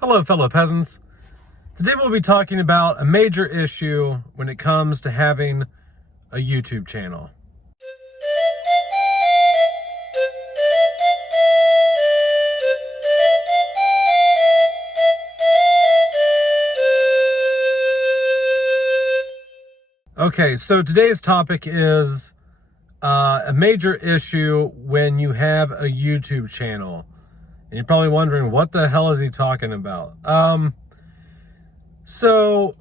Hello, fellow peasants. Today we'll be talking about a major issue when it comes to having a YouTube channel. Okay, so today's topic is a major issue when you have a YouTube channel. And you're probably wondering, what the hell is he talking about? So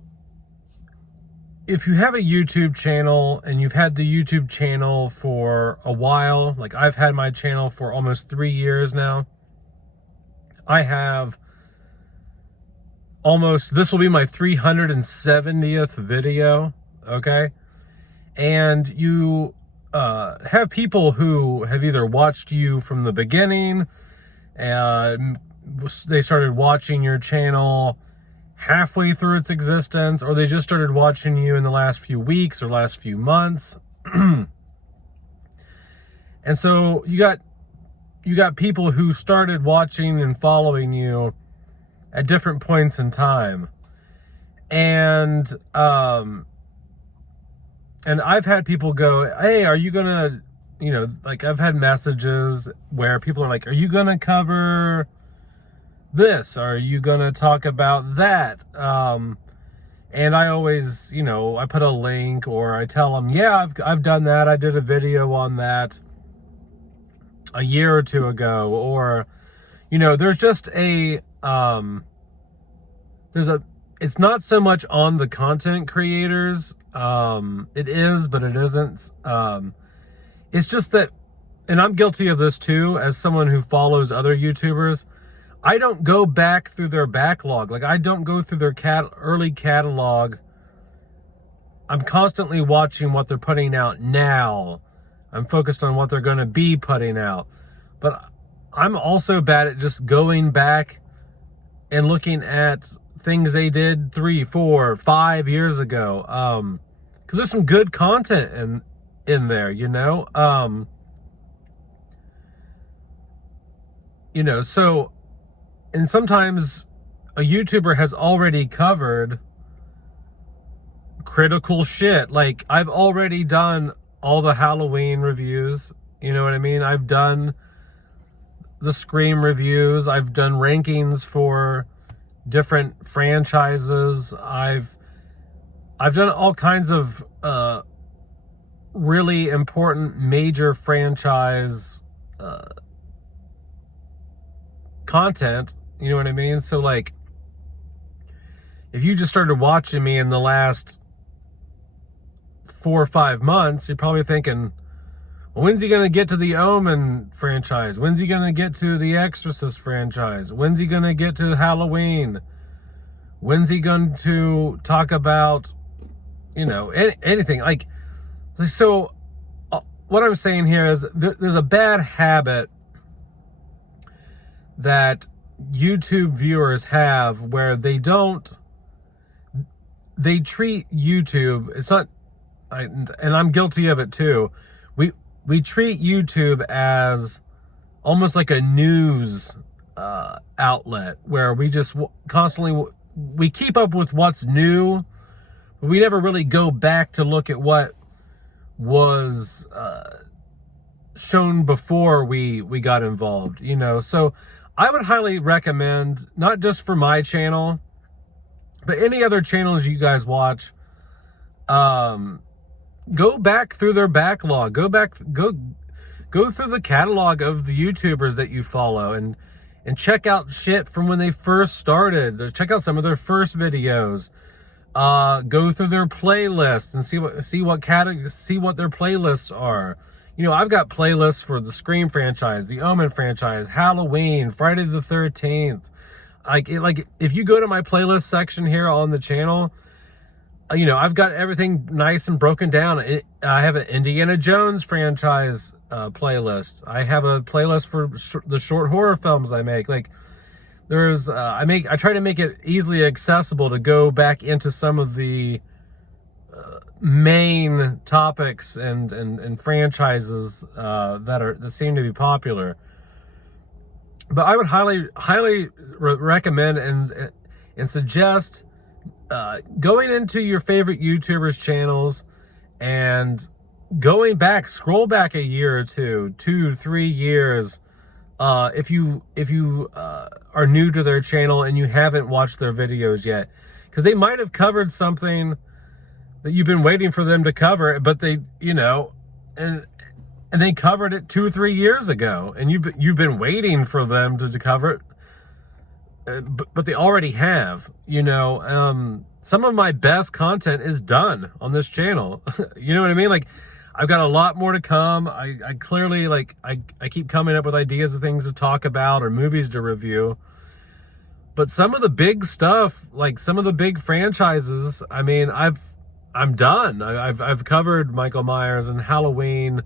if you have a YouTube channel and you've had the YouTube channel for a while, like I've had my channel for almost 3 years now. I have this will be my 370th video, okay? And you have people who have either watched you from the beginning, and they started watching your channel halfway through its existence, or they just started watching you in the last few weeks or last few months. And so you got people who started watching and following you at different points in time. And I've had people go, "Hey, are you gonna," like I've had messages where people are like, "Are you gonna cover this? Are you gonna talk about that?" And I always, I put a link, or I tell them, "Yeah, I've done that. I did a video on that a year or two ago." Or, there's just it's not so much on the content creators. It is, but it isn't. It's just that, and I'm guilty of this too, as someone who follows other YouTubers. I don't go back through their backlog. Like, I don't go through their early catalog. I'm constantly watching what they're putting out now. I'm focused on what they're going to be putting out. But I'm also bad at just going back and looking at things they did 3, 4, 5 years ago. Because there's some good content in there, so, and sometimes a YouTuber has already covered critical shit. Like, I've already done all the Halloween reviews, you know what I mean? I've done the Scream reviews. I've done rankings for different franchises. I've done all kinds of really important major franchise content, you know what I mean? So, like, if you just started watching me in the last 4 or 5 months, you're probably thinking, well, when's he gonna get to the Omen franchise? When's he gonna get to the Exorcist franchise? When's he gonna get to Halloween? When's he going to talk about, anything? Like, so what I'm saying here is there's a bad habit that YouTube viewers have where they treat YouTube, and I'm guilty of it too. We treat YouTube as almost like a news outlet where we just constantly, we keep up with what's new, but we never really go back to look at what was shown before we got involved, So I would highly recommend, not just for my channel, but any other channels you guys watch, go back through their backlog. Go through the catalog of the YouTubers that you follow and check out shit from when they first started. Check out some of their first videos. Go through their playlists and see what their playlists are. I've got playlists for the Scream franchise, the Omen franchise, Halloween, Friday the 13th. Like if you go to my playlist section here on the channel, I've got everything nice and broken down. I have an Indiana Jones franchise playlist. I have a playlist for the short horror films I make. Like, there's I try to make it easily accessible to go back into some of the main topics and franchises that seem to be popular. But I would highly recommend and suggest going into your favorite YouTubers' channels and going back, scroll back a year or 3 years, if you are new to their channel and you haven't watched their videos yet, because they might have covered something that you've been waiting for them to cover, but they, and they covered it 2 or 3 years ago, and you've been waiting for them to cover it, but they already have. Some of my best content is done on this channel. You know what I mean? Like, I've got a lot more to come. I clearly, like, I keep coming up with ideas of things to talk about or movies to review. But some of the big stuff, like some of the big franchises, I mean, I'm done. I've covered Michael Myers and Halloween.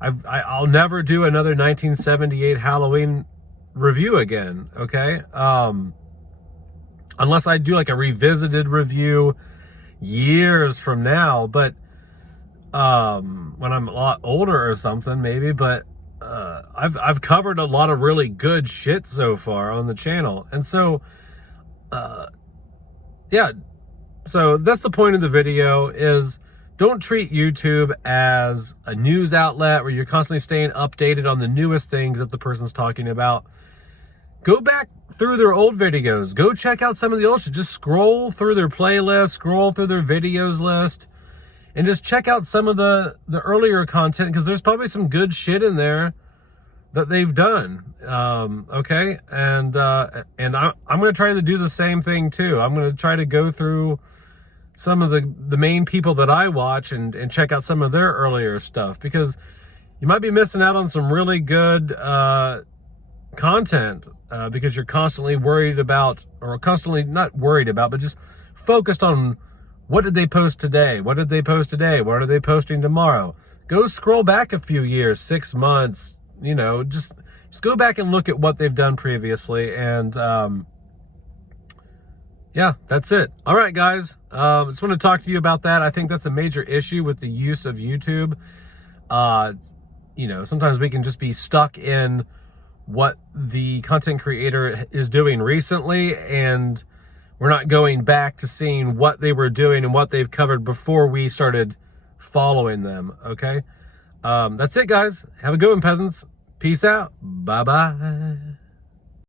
I'll never do another 1978 Halloween review again, okay? Unless I do like a revisited review years from now, but when I'm a lot older or something, maybe. But I've covered a lot of really good shit so far on the channel, and so yeah. So that's the point of the video, is don't treat YouTube as a news outlet where you're constantly staying updated on the newest things that the person's talking about. Go back through their old videos. Go check out some of the old shit. Just scroll through their playlist, scroll through their videos list, and just check out some of the earlier content, because there's probably some good shit in there that they've done. Okay? And I'm going to try to do the same thing too. I'm going to try to go through some of the main people that I watch and check out some of their earlier stuff, because you might be missing out on some really good content because you're constantly worried about, or constantly not worried about, but just focused on what did they post today? What did they post today? What are they posting tomorrow? Go scroll back a few years, 6 months, just go back and look at what they've done previously. And yeah, that's it. All right, guys. Just want to talk to you about that. I think that's a major issue with the use of YouTube. Sometimes we can just be stuck in what the content creator is doing recently, and we're not going back to seeing what they were doing and what they've covered before we started following them. Okay. That's it, guys. Have a good one, peasants. Peace out. Bye-bye.